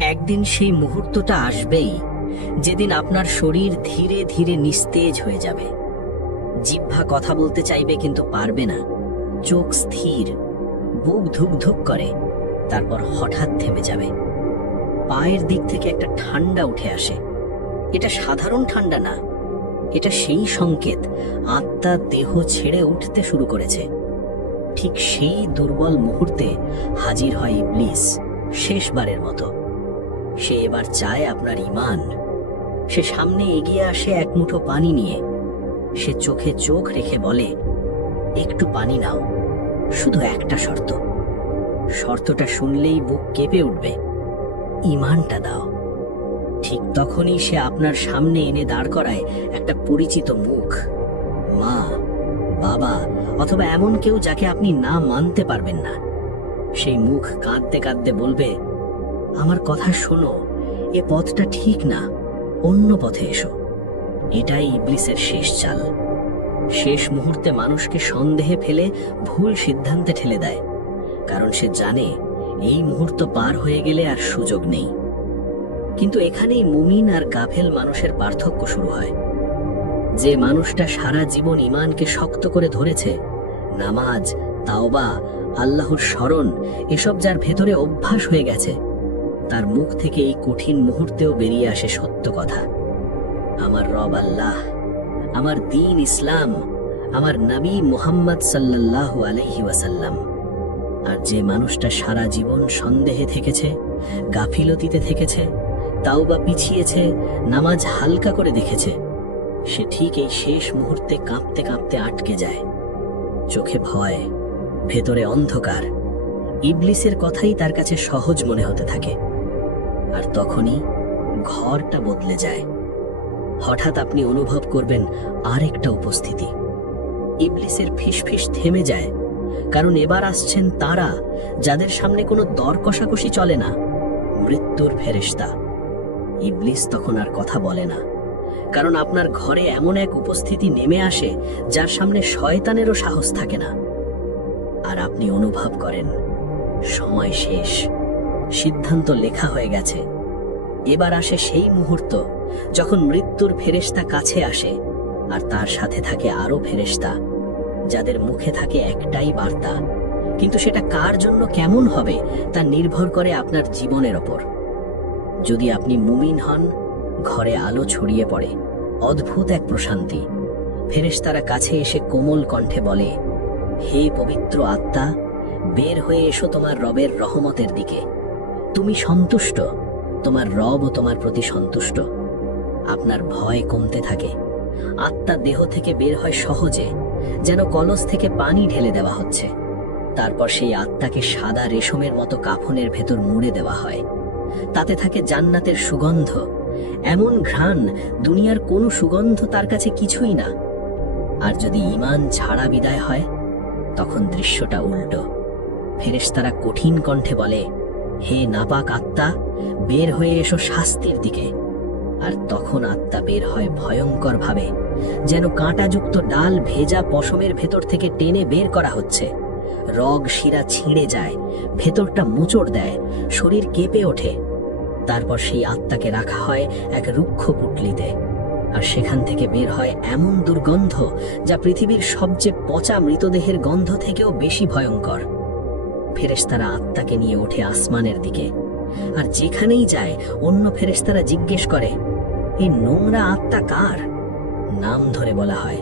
একদিন সেই মুহূর্তটা আসবেই যেদিন আপনার শরীর ধীরে ধীরে নিস্তেজ হয়ে যাবে। জিহ্বা কথা বলতে চাইবে কিন্তু পারবে না, চোখ স্থির, বুক ধুক ধুক করে, তারপর হঠাৎ থেমে যাবে। পায়ের দিক থেকে একটা ঠান্ডা উঠে আসে। এটা সাধারণ ঠান্ডা না, এটা সেই সংকেত আত্মা দেহ ছেড়ে উঠতে শুরু করেছে। ঠিক সেই দুর্বল মুহূর্তে হাজির হয় ইবলিস, শেষবারের মতো। সে এবার চায় আপনার ঈমান। সে সামনে এগিয়ে আসে এক মুঠো পানি নিয়ে। সে চোখে চোখ রেখে বলে, একটু পানি নাও, শুধু একটা শর্ত। শর্তটা শুনলেই বুক কেঁপে উঠবে, ঈমানটা দাও। ঠিক তখনই সে আপনার সামনে এনে দাঁড় করায় একটা পরিচিত মুখ, মা, বাবা অথবা এমন কেউ যাকে আপনি না মানতে পারবেন না। সেই মুখ কাঁদতে কাঁদতে বলবে, আমার কথা শোনো, এ পথটা ঠিক না, অন্য পথে এসো। এটাই ইবলিসের শেষ চাল। শেষ মুহূর্তে মানুষকে সন্দেহে ফেলে ভুল সিদ্ধান্তে ঠেলে দেয়, কারণ সে জানে এই মুহূর্ত পার হয়ে গেলে আর সুযোগ নেই। কিন্তু এখানেই মুমিন আর গাফেল মানুষের পার্থক্য শুরু হয়। যে মানুষটা সারা জীবন ঈমানকে শক্ত করে ধরেছে, নামাজ, তাওবা, আল্লাহর স্মরণ এসব যার ভেতরে অভ্যাস হয়ে গেছে, তার মুখ থেকে এই কঠিন মুহূর্তেও বেরিয়ে আসে সত্য কথা, আমার রব আল্লাহ, আমার দ্বীন ইসলাম, আমার নবী মুহাম্মদ সাল্লাল্লাহু আলাইহি ওয়াসাল্লাম। আর যে মানুষটা সারা জীবন সন্দেহে থেকেছে, গাফিলতিতে থেকেছে, তাওবা পিছিয়েছে, নামাজ হালকা করে দেখেছে, সে ঠিক এই শেষ মুহূর্তে কাঁপতে কাঁপতে আটকে যায়। চোখে ভয়, ভেতরে অন্ধকার। ইবলিসের কথাই তার কাছে সহজ মনে হতে থাকে। আর তখনই ঘরটা বদলে যায়। হঠাৎ আপনি অনুভব করবেন আরেকটা উপস্থিতি। ইবলিসের ফিসফিস থেমে যায়, কারণ এবার আসছেন তারা যাদের সামনে কোনো দর কষাকষি চলে না, মৃত্যুর ফেরেশতা। ইবলিস তখন আর কথা বলে না, কারণ আপনার ঘরে এমন এক উপস্থিতি নেমে আসে যার সামনে শয়তানেরও সাহস থাকে না। আর আপনি অনুভব করেন সময় শেষ, সিদ্ধান্ত লেখা হয়ে গেছে। এবার আসে সেই মুহূর্ত যখন মৃত্যুর ফেরেশতা কাছে আসে, আর তার সাথে থাকে আরো ফেরেশতা যাদের মুখে থাকে একটাই বার্তা, কিন্তু সেটা কার জন্য কেমন হবে তা নির্ভর করে আপনার জীবনের ওপর। যদি আপনি মুমিন হন, ঘরে আলো ছড়িয়ে পড়ে, অদ্ভুত এক প্রশান্তি। ফেরেশতারা কাছে এসে কোমল কণ্ঠে বলে, হে পবিত্র আত্মা, বের হয়ে এসো তোমার রবের রহমতের দিকে। তুমি সন্তুষ্ট, তোমার রবও তোমার প্রতি সন্তুষ্ট। আপনার ভয় কমতে থাকে। আত্মা দেহ থেকে বের হয় সহজে, যেন কলস থেকে পানি ঢেলে দেওয়া হচ্ছে। তারপর সেই আত্মাকে সাদা রেশমের মতো কাফনের ভেতর মুড়ে দেওয়া হয়। তাতে থাকে জান্নাতের সুগন্ধ, এমন ঘ্রাণ দুনিয়ার কোনো সুগন্ধ তার কাছে কিছুই না। আর যদি ঈমান ছাড়া বিদায় হয়, তখন দৃশ্যটা উল্টো। ফেরেশতারা কঠিন কণ্ঠে বলে, হে নাপাক আত্মা, বের হয়ে এসো শাস্তির দিকে। আর তখন আত্মা বের হয় ভয়ঙ্কর ভাবে, যেন কাঁটাযুক্ত ডাল ভেজা পশমের ভেতর থেকে টেনে বের করা হচ্ছে। রগ শিরা ছিঁড়ে যায়, ভেতরটা মোচড় দেয়, শরীর কেঁপে ওঠে। তারপর সেই আত্মাকে রাখা হয় এক রুক্ষ পুটলিতে, আর সেখান থেকে বের হয় এমন দুর্গন্ধ যা পৃথিবীর সবচেয়ে পচা মৃতদেহের গন্ধ থেকেও বেশি ভয়ঙ্কর। ফেরেশতারা আত্মাকে নিয়ে ওঠে আসমানের দিকে, আর যেখানেই যায় অন্য ফেরেশতারা জিজ্ঞেস করে, এই নোংরা আত্মা কার? নাম ধরে বলা হয়,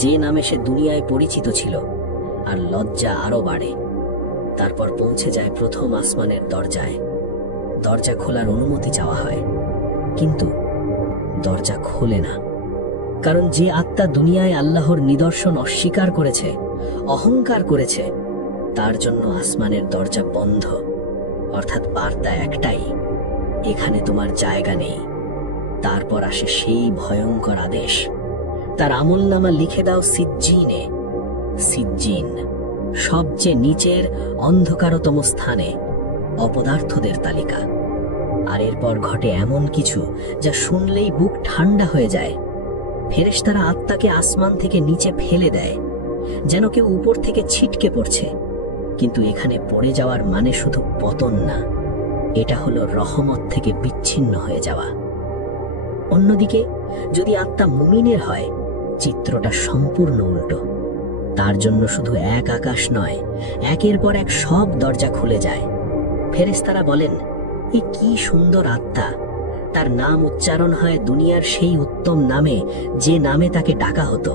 যে নামে সে দুনিয়ায় পরিচিত ছিল, আর লজ্জা আরো বাড়ে। তারপর পৌঁছে যায় প্রথম আসমানের দরজায়। দরজা খোলার অনুমতি চাওয়া হয়, কিন্তু দরজা খোলে না, কারণ যে আত্মা দুনিয়ায় আল্লাহর নিদর্শন অস্বীকার করেছে, অহংকার করেছে, তার জন্য আসমানের দরজা বন্ধ। অর্থাৎ বার্তা একটাই, এখানে তোমার জায়গা নেই। তারপর আসে সেই ভয়ঙ্কর আদেশ, তার আমলনামা লিখে দাও সিজ্জিনে। সিজ্জিন সবচেয়ে নিচের অন্ধকারতম স্থানে, অপদার্থদের তালিকা। আর এরপর ঘটে এমন কিছু যা শুনলেই বুক ঠান্ডা হয়ে যায়। ফেরেশতারা আত্মাকে আসমান থেকে নিচে ফেলে দেয়, যেন কেউ উপর থেকে ছিটকে পড়ছে। কিন্তু এখানে পড়ে যাওয়ার মানে শুধু পতন না, এটা হলো রহমত থেকে বিচ্ছিন্ন হয়ে যাওয়া। অন্যদিকে যদি আত্মা মুমিনের হয়, চিত্রটা সম্পূর্ণ উল্টো। তার জন্য শুধু এক আকাশ নয়, একের পর এক সব দরজা খুলে যায়। ফেরেশতারা বলেন, এ কি সুন্দর আত্মা, তার নাম উচ্চারণ হয় দুনিয়ার সেই উত্তম নামে যে নামে তাকে ডাকা হতো।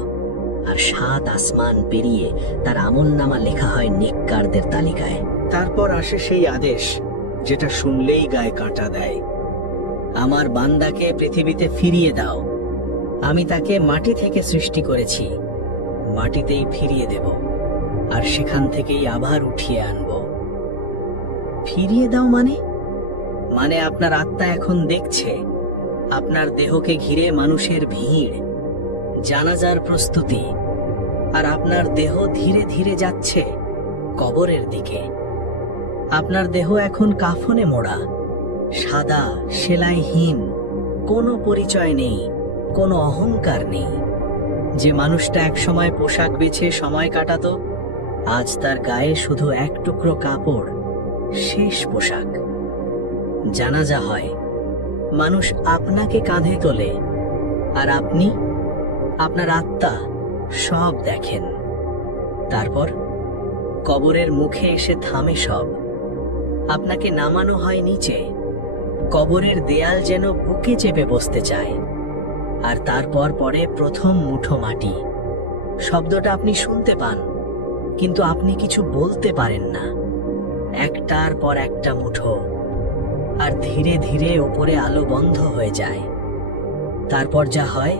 আর 7 আসমান পেরিয়ে তার আমলনামা লেখা হয় নেককারদের তালিকায়। তারপর আসে সেই আদেশ যেটা শুনলেই গায়ে কাঁটা দেয়। আমার বান্দাকে পৃথিবীতে ফিরিয়ে দাও। আমি তাকে মাটি থেকে সৃষ্টি করেছি, মাটিতেই ফিরিয়ে দেব, আর সেখান থেকেই আবার উঠিয়ে আনব। ফিরিয়ে দাও মানে আপনার আত্মা এখন দেখছে আপনার দেহকে ঘিরে মানুষের ভিড়, জানাজার প্রস্তুতি, আর আপনার দেহ ধীরে ধীরে যাচ্ছে কবরের দিকে। আপনার দেহ এখন কাফনে মোড়া, সাদা, সেলাইহীন, কোনো পরিচয় নেই, কোনো অহংকার নেই। যে মানুষটা একসময় পোশাক বেছে সময় কাটাতো, আজ তার গায়ে শুধু এক টুকরো কাপড়, শেষ পোশাক। জানাজা হয়, মানুষ আপনাকে কাঁধে তোলে, আর আপনি, আপনার আত্মা সব দেখেন। তারপর কবরের মুখে এসে থামে সব। আপনাকে নামানো হয় নিচে, কবরের দেয়াল যেন বুকে চেপে বসতে চায়। আর তারপর পরে প্রথম মুঠো মাটি। শব্দটা আপনি শুনতে পান, কিন্তু আপনি কিছু বলতে পারেন না। একটার পর একটা মুঠো, আর ধীরে ধীরে ওপরে আলো বন্ধ হয়ে যায়। তারপর যা হয়,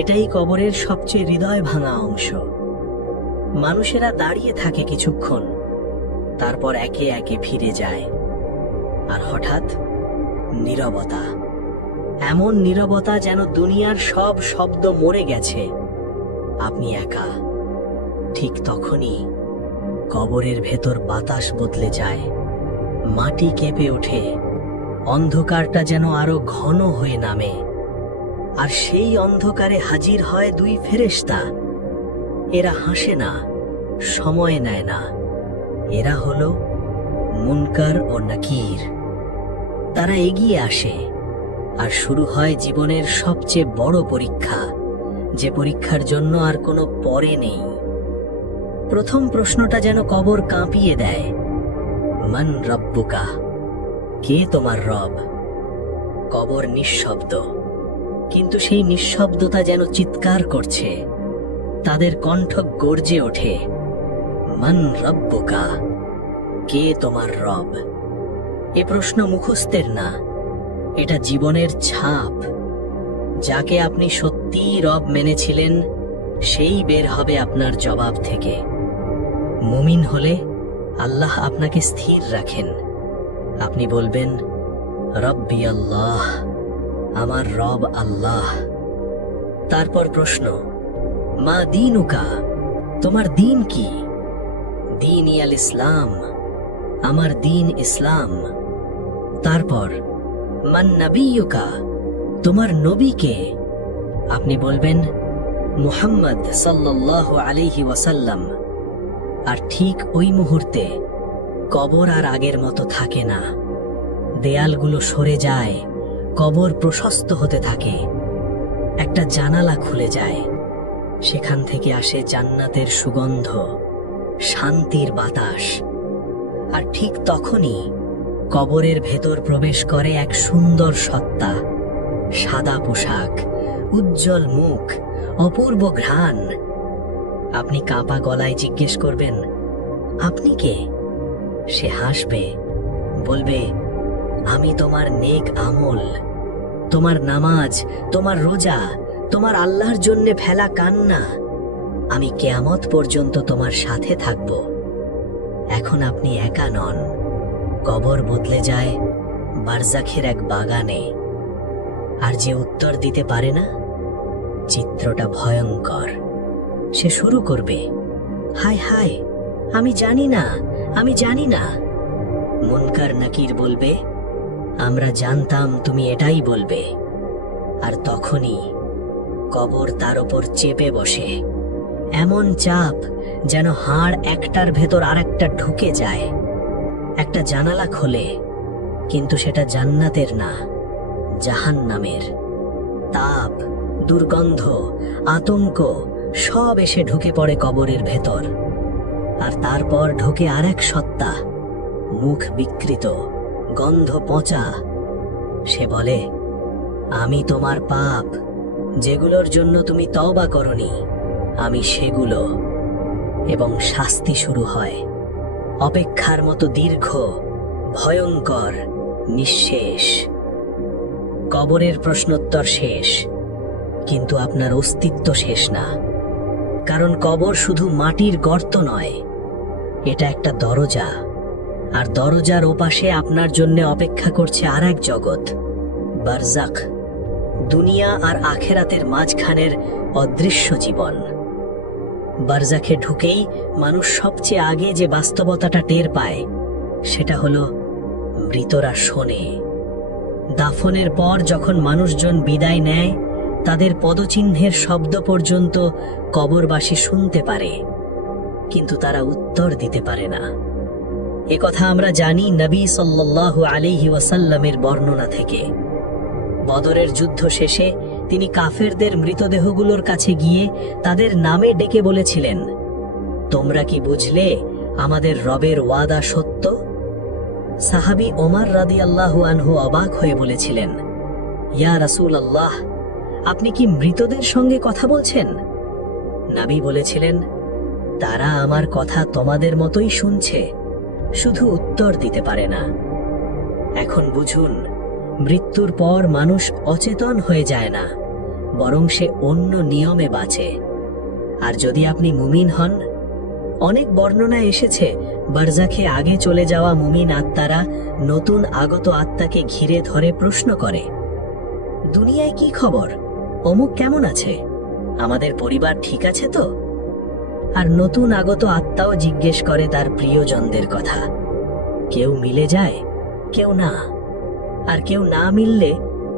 এটাই কবরের সবচেয়ে হৃদয় ভাঙা অংশ। মানুষেরা দাঁড়িয়ে থাকে কিছুক্ষণ, তারপর একে একে ফিরে যায়। আর হঠাৎ নীরবতা, এমন নীরবতা যেন দুনিয়ার সব শব্দ মরে গেছে, আপনি একা। ঠিক তখনই কবরের ভেতর বাতাস বদলে যায়, মাটি কেঁপে ওঠে, অন্ধকারটা যেন আরো ঘন হয়ে নামে। আর সেই অন্ধকারে হাজির হয় 2 ফেরেশতা। এরা হাসে না, সময় নেয় না, এরা হলো মুনকার ও নাকির। তারা এগিয়ে আসে, আর শুরু হয় জীবনের সবচেয়ে বড় পরীক্ষা, যে পরীক্ষার জন্য আর কোনো পরে নেই। প্রথম প্রশ্নটা যেন কবর কাঁপিয়ে দেয়, মান রব্বুকা, কে তোমার রব? কবর নিঃশব্দ, কিন্তু সেই নিঃশব্দতা যেন চিৎকার করছে। তাদের কণ্ঠ গর্জে ওঠে, মান রব্বুকা, কে তোমার রব? এ প্রশ্ন মুখস্থের না, এটা জীবনের ছাপ। যাকে আপনি সত্যিই রব মেনেছিলেন, সেই বের হবে আপনার জবাব থেকে। মুমিন হলে আল্লাহ আপনাকে স্থির রাখেন। আপনি বলবেন, রব্বি আল্লাহ, আমার রব আল্লাহ। তারপর প্রশ্ন, মা দীনুকা, তোমার দিন কি? দীন ইয়াল ইসলাম, আমার দিন ইসলাম। তারপর মান নবিয়ুকা, তোমার নবী কে? আপনি বলবেন, মুহাম্মদ সাল্লাল্লাহু আলাইহি ওয়াসাল্লাম। আর ঠিক ওই মুহূর্তে কবর আর আগের মতো থাকে না। দেয়ালগুলো সরে যায়, কবর প্রশস্ত হতে থাকে। একটা জানালা খুলে যায়, সেখান থেকে আসে জান্নাতের সুগন্ধ, শান্তির বাতাস। আর ঠিক তখনই কবরের ভেতর প্রবেশ করে এক সুন্দর সত্তা, সাদা পোশাক, উজ্জ্বল মুখ, অপূর্ব ঘ্রাণ। আপনি কাঁপা গলায় জিজ্ঞেস করবেন, আপনি কে? সে হাসবে, বলবে, আমি তোমার নেক আমল, তোমার নামাজ, তোমার রোজা, তোমার আল্লাহর জন্য ফেলা কান্না। আমি কিয়ামত পর্যন্ত তোমার সাথে থাকব। এখন আপনি একা নন, কবর বদলে যায় বারজাখের এক বাগানে। আর যে উত্তর দিতে পারে না, চিত্রটা ভয়ঙ্কর। সে শুরু করবে, হায় হায়, আমি জানি না, আমি জানি না। মুনকার নাকির বলবে, আমরা জানতাম তুমি এটাই বলবে। আর তখনই কবর তার ওপর চেপে বসে, এমন চাপ যেন হাড় একটার ভেতর আরেকটা ঢুকে যায়। একটা জানালা খোলে, কিন্তু সেটা জান্নাতের না, জাহান্নামের। তাপ, দুর্গন্ধ, আতঙ্ক সব এসে ঢুকে পড়ে কবরের ভেতর। আর তারপর ঢোকে আরেক সত্তা, মুখ বিকৃত, গন্ধ পচা। সে বলে, আমি তোমার পাপ, যেগুলোর জন্য তুমি তওবা করনি, আমি সেগুলো। এবং শাস্তি শুরু হয়, অপেক্ষার মতো দীর্ঘ, ভয়ঙ্কর, নিঃশেষ। কবরের প্রশ্নোত্তর শেষ, কিন্তু আপনার অস্তিত্ব শেষ না। কারণ কবর শুধু মাটির গর্ত নয়, এটা একটা দরজা। আর দরজার ওপাশে আপনার জন্য অপেক্ষা করছে আর এক জগৎ, বারজাখ, দুনিয়া আর আখেরাতের মাঝখানের অদৃশ্য জীবন। বারজাখে ঢুকেই মানুষ সবচেয়ে আগে যে বাস্তবতাটা টের পায়, সেটা হলো মৃতরা শোনে। দাফনের পর যখন মানুষজন বিদায় নেয়, তাদের পদচিহ্নের শব্দ পর্যন্ত কবরবাসী শুনতে পারে, কিন্তু তারা উত্তর দিতে পারে না। এ কথা আমরা জানি নবী সাল্লাল্লাহু আলাইহি ওয়াসাল্লামের বর্ণনা থেকে। বদরের যুদ্ধ শেষে তিনি কাফেরদের মৃতদেহগুলোর কাছে গিয়ে তাদের নামে ডেকে বলেছিলেন, তোমরা কি বুঝলে আমাদের রবের ওয়াদা সত্য? সাহাবী ওমর রাদিয়াল্লাহু আনহু অবাক হয়ে বলেছিলেন, ইয়া রাসূলুল্লাহ, আপনি কি মৃতদের সঙ্গে কথা বলছেন? নবী বলেছিলেন, তারা আমার কথা তোমাদের মতোই শুনছে, শুধু উত্তর দিতে পারে না। এখন বুঝুন, মৃত্যুর পর মানুষ অচেতন হয়ে যায় না, বরং সে অন্য নিয়মে বাঁচে। আর যদি আপনি মুমিন হন, অনেক বর্ণনা এসেছে বারজাখে আগে চলে যাওয়া মুমিন আত্মারা নতুন আগত আত্মাকে ঘিরে ধরে প্রশ্ন করে, দুনিয়ায় কি খবর? অমুক কেমন আছে? আমাদের পরিবার ঠিক আছে তো? আর নতুন আগত আত্মাও জিজ্ঞেস করে তার প্রিয়জনদের কথা। কেউ মিলে যায়, কেউ না। আর কেউ না মিললে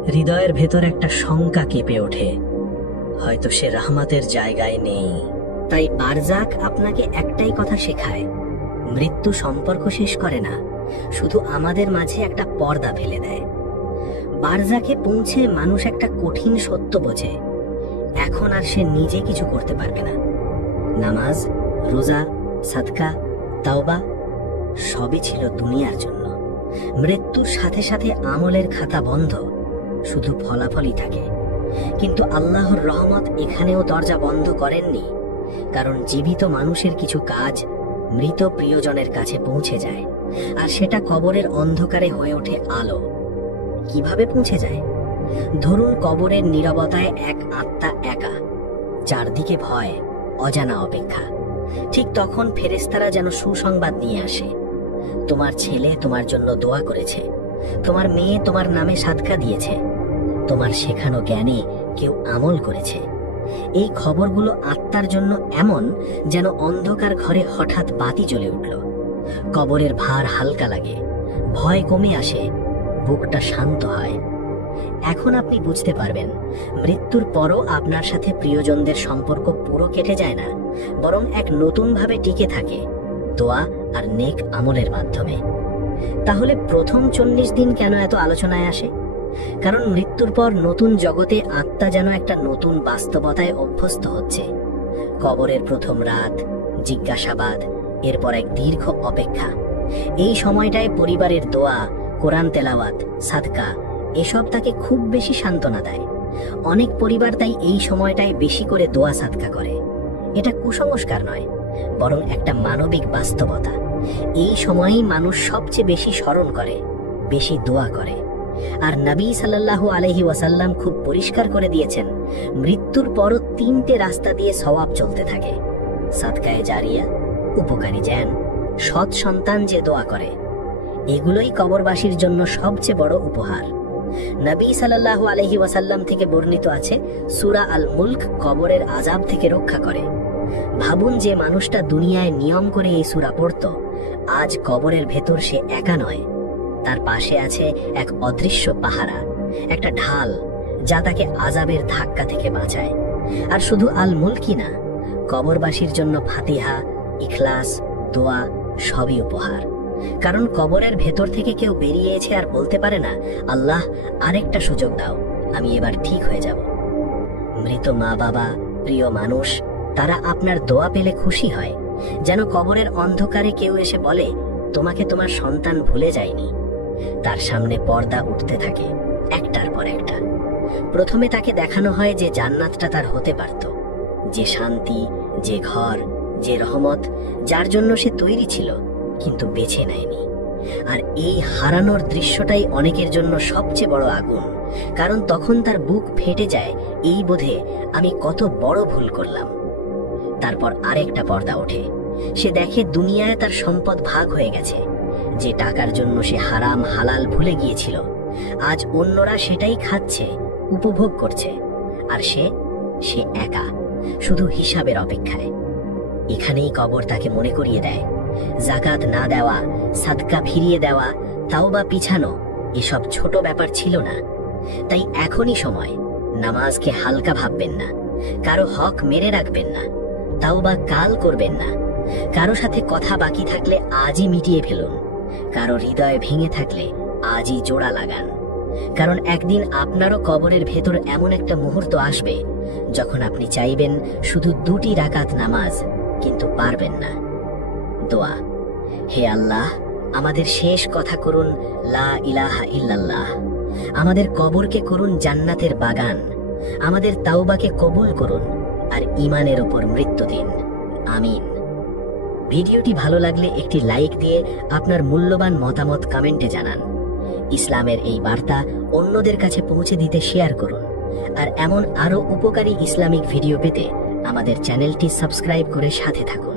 হৃদয়ের ভেতর একটা শঙ্কা কেঁপে ওঠে, হয়তো সে রহমতের জায়গায় নেই। তাই বারজাখ আপনাকে একটাই কথা শেখায়, মৃত্যু সম্পর্ক শেষ করে না, শুধু আমাদের মাঝে একটা পর্দা ফেলে দেয়। বারজাখে পৌঁছে মানুষ একটা কঠিন সত্য বোঝে, এখন আর সে নিজে কিছু করতে পারবে না। নামাজ, রোজা, সাদকা, তাওবা সবই ছিল দুনিয়ার জন্য। মৃত্যুর সাথে সাথে আমলের খাতা বন্ধ, শুধু ফলাফলই থাকে। কিন্তু আল্লাহর রহমত এখানেও দরজা বন্ধ করেননি, কারণ জীবিত মানুষের কিছু কাজ মৃত প্রিয়জনের কাছে পৌঁছে যায়, আর সেটা কবরের অন্ধকারে হয়ে ওঠে আলো। কিভাবে পৌঁছে যায়? ধরুন কবরের নীরবতায় এক আত্মা একা, চারদিকে ভয়, অজানা অপেক্ষা। ঠিক তখন ফেরেশতারা যেন সুসংবাদ নিয়ে আসে, তোমার ছেলে তোমার জন্য দোয়া করেছে, তোমার মেয়ে তোমার নামে সাদকা দিয়েছে, তোমার শেখানো জ্ঞানে কেউ আমল করেছে। এই খবরগুলো আত্মার জন্য এমন যেন অন্ধকার ঘরে হঠাৎ বাতি জ্বলে উঠল। কবরের ভার হালকা লাগে, ভয় কমে আসে, বুকটা শান্ত হয়। এখন আপনি বুঝতে পারবেন, মৃত্যুর পরও আপনার সাথে প্রিয়জনদের সম্পর্ক পুরো কেটে যায় না, বরং এক নতুন ভাবে টিকে থাকে, দোয়া আর নেক আমলের মাধ্যমে। তাহলে প্রথম 40 দিন কেন এত আলোচনায় আসে? কারণ মৃত্যুর পর নতুন জগতে আত্মা যেন একটা নতুন বাস্তবতায় অভ্যস্ত হচ্ছে। কবরের প্রথম রাত, জিজ্ঞাসাবাদ, এরপর এক দীর্ঘ অপেক্ষা। এই সময়টায় পরিবারের দোয়া, কোরআন তেলাওয়াত, সাদকা এসব তাকে খুব বেশি সান্ত্বনা দেয়। অনেক পরিবার তাই এই সময়টায় বেশি করে দোয়া সাদকা করে। এটা কুসংস্কার নয়, বরং একটা মানবিক বাস্তবতা। এই সময়েই মানুষ সবচেয়ে বেশি স্মরণ করে, বেশি দোয়া করে। আর নবী সাল্লাল্লাহু আলাইহি ওয়াসাল্লাম খুব পরিষ্কার করে দিয়েছেন, মৃত্যুর পরও 3টে রাস্তা দিয়ে সওয়াব চলতে থাকে: সাদকায়ে জারিয়া, উপকারী জ্ঞান, সৎ সন্তান যে দোয়া করে। এগুলোই কবরবাসীর জন্য সবচেয়ে বড় উপহার। নবী সাল্লাল্লাহু আলাইহি ওয়াসাল্লাম থেকে বর্ণিত আছে, সূরা আল মুলক কবরের আযাব থেকে রক্ষা করে। ভাবুন, যে মানুষটা দুনিয়ায় নিয়ম করে এই সূরা পড়ত, আজ কবরের ভেতর সে একা নয়, তার পাশে আছে এক অদৃশ্য পাহারা, একটা ঢাল যা তাকে আযাবের ধাক্কা থেকে বাঁচায়। আর শুধু আল মুলকই না, কবরবাসীর জন্য ফাতিহা, ইখলাস, দোয়া সবই উপহার। কারণ কবরের ভেতর থেকে কেউ বেরিয়ে এসে আর বলতে পারে না, আল্লাহ আরেকটা সুযোগ দাও, আমি এবার ঠিক হয়ে যাব। মৃত মা বাবা, প্রিয় মানুষ, তারা আপনার দোয়া পেলে খুশি হয়, যেন কবরের অন্ধকারে কেউ এসে বলে, তোমাকে তোমার সন্তান ভুলে যায়নি। তার সামনে পর্দা উঠতে থাকে একটার পর একটা। প্রথমে তাকে দেখানো হয় যে জান্নাতটা তার হতে পারত, যে শান্তি, যে ঘর, যে রহমত, যার জন্য সে তৈরি ছিল কিন্তু বেছে নেয়নি। আর এই হারানোর দৃশ্যটাই অনেকের জন্য সবচেয়ে বড় আগুন, কারণ তখন তার বুক ফেটে যায় এই বোধে, আমি কত বড় ভুল করলাম। তারপর আরেকটা পর্দা ওঠে। সে দেখে দুনিয়ায় তার সম্পদ ভাগ হয়ে গেছে। যে টাকার জন্য সে হারাম হালাল ভুলে গিয়েছিল, আজ অন্যরা সেটাই খাচ্ছে, উপভোগ করছে। আর সে একা, শুধু হিসাবের অপেক্ষায়। এখানেই কবর তাকে মনে করিয়ে দেয়, জাকাত না দেওয়া, সাদকা ফিরিয়ে দেওয়া, তাওবা পিছানো এসব ছোট ব্যাপার ছিল না। তাই এখনই সময়, নামাজকে হালকা ভাববেন না, কারো হক মেরে রাখবেন না, তাওবা কাল করবেন না। কারো সাথে কথা বাকি থাকলে আজই মিটিয়ে ফেলুন, কারো হৃদয় ভেঙে থাকলে আজই জোড়া লাগান। কারণ একদিন আপনারও কবরের ভেতর এমন একটা মুহূর্ত আসবে যখন আপনি চাইবেন শুধু 2টি রাকাত নামাজ, কিন্তু পারবেন না। দোয়া, হে আল্লাহ, আমাদের শেষ কথা করুন লা ইলাহা ইল্লাল্লাহ। আমাদের কবরকে করুন জান্নাতের বাগান। আমাদের তাওবাকে কবুল করুন আর ঈমানের উপর মৃত্যু দিন। আমিন। ভিডিওটি ভালো লাগলে একটি লাইক দিয়ে আপনার মূল্যবান মতামত কমেন্টে জানান। ইসলামের এই বার্তা অন্যদের কাছে পৌঁছে দিতে শেয়ার করুন। আর এমন আরো উপকারী ইসলামিক ভিডিও পেতে আমাদের চ্যানেলটি সাবস্ক্রাইব করে সাথে থাকুন।